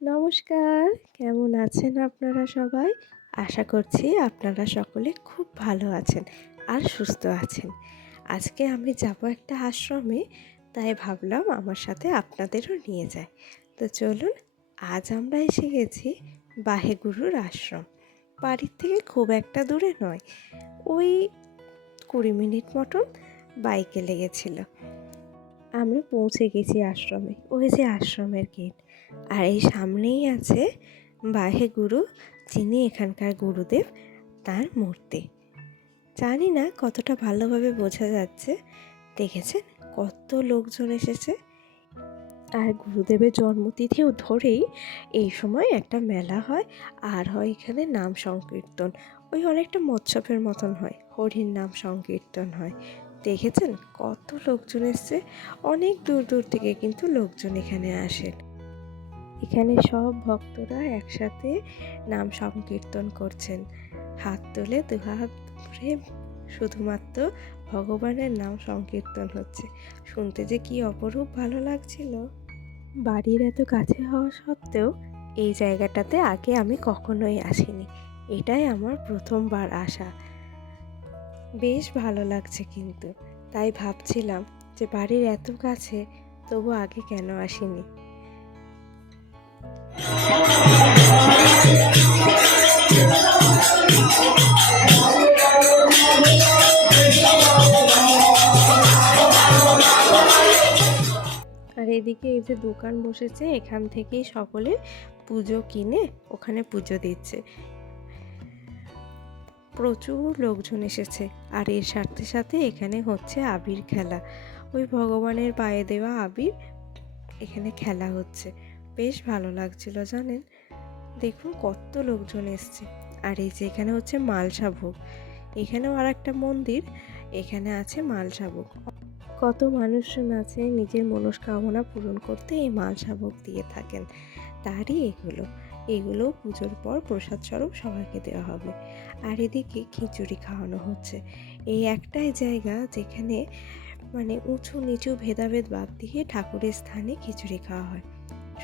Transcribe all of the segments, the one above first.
নমস্কার, কেমন আছেন আপনারা সবাই? আশা করছি আপনারা সকলে খুব ভালো আছেন আর সুস্থ আছেন। আজকে আমি যাব একটা আশ্রমে, তাই ভাবলাম আমার সাথে আপনাদেরও নিয়ে যাই। তো চলুন, আজ আমরা এসে গেছি বাহেগুরুর আশ্রম। বাড়ির থেকে খুব একটা দূরে নয়, ওই 20 মিনিট মতন বাইকে লেগেছিল। আমরা পৌঁছে গেছি আশ্রমে, ওই যে আশ্রমের গেট। আর এই সামনেই আছে বাহে গুরু, যিনি এখানকার গুরুদেব, তার মূর্তি। জানি না কতটা ভালোভাবে বোঝা যাচ্ছে। দেখেছেন কত লোকজন এসেছে। আর গুরুদেবের জন্মতিথিও ধরেই এই সময় একটা মেলা হয়, আর হয় এখানে নাম সংকীর্তন। ওই অনেকটা মৎসবের মতন হয়, হরির নাম সংকীর্তন হয়। দেখেছেন কত লোকজন এসছে, অনেক দূর দূর থেকে কিন্তু লোকজন এখানে আসেন। এখানে সব ভক্তরা একসাথে নাম সংকীর্তন করছেন, হাত তুলে দুহাত ভরে শুধুমাত্র ভগবানের নাম সংকীর্তন হচ্ছে। শুনতে যে কি অপরূপ ভালো লাগছিল। বাড়ির এত কাছে হওয়া সত্ত্বেও এই জায়গাটাতে আগে আমি কখনোই আসিনি। এটাই আমার প্রথমবার আসা। বেশ ভালো লাগছে কিন্তু, তাই ভাবছিলাম যে বাড়ির এত কাছে তবু আগে কেন আসিনি। আর এদিকে এই যে দোকান বসেছে, এখান থেকেই সকলে পুজো কিনে ওখানে পুজো দিচ্ছে। প্রচুর লোকজন এসেছে। আর এর সাথে সাথে এখানে হচ্ছে আবির খেলা। ওই ভগবানের পায়ে দেওয়া আবির এখানে খেলা হচ্ছে। বেশ ভালো লাগছিল জানেন। দেখুন কত লোকজন এসছে। আর এই যে এখানে হচ্ছে মালসা ভোগ। এখানেও আর একটা মন্দির, এখানে আছে মালসা ভোগ। কত মানুষজন আছে নিজের মনস্কামনা পূরণ করতে এই মালসা ভোগ দিয়ে থাকেন। তারই এগুলো পুজোর পর প্রসাদ স্বরূপ সবাইকে দেওয়া হবে। আর এদিকে খিচুড়ি খাওয়ানো হচ্ছে। এই একটাই জায়গা যেখানে মানে উঁচু নিচু ভেদাভেদ বাদ দিয়ে ঠাকুরের স্থানে খিচুড়ি খাওয়া হয়।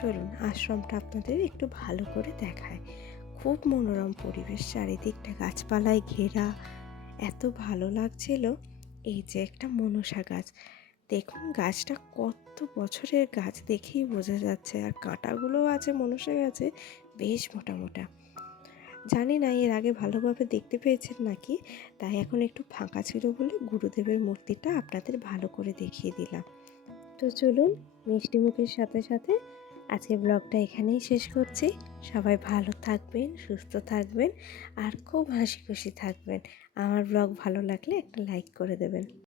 চলুন আশ্রমটা আপনাদের একটু ভালো করে দেখায়। খুব মনোরম পরিবেশ, চারিদিকটা গাছপালায় ঘেরা, এত ভালো লাগছিল। এই যে একটা মনসা গাছ, দেখুন গাছটা কত বছরের গাছ, দেখেই বোঝা যাচ্ছে। আর কাঁটাগুলোও আছে মনসা গাছে, বেশ মোটা মোটা। জানি না এর আগে ভালোভাবে দেখতে পেয়েছেন নাকি, তাই এখন একটু ফাঁকা ছিল বলে গুরুদেবের মূর্তিটা আপনাদের ভালো করে দেখিয়ে দিলাম। তো চলুন, মিষ্টি মুখের সাথে সাথে আজকে ব্লগটা এখানেই শেষ করছি। সবাই ভালো থাকবেন, সুস্থ থাকবেন আর খুব হাসি খুশি থাকবেন। আমার ব্লগ ভালো লাগলে একটা লাইক করে দেবেন।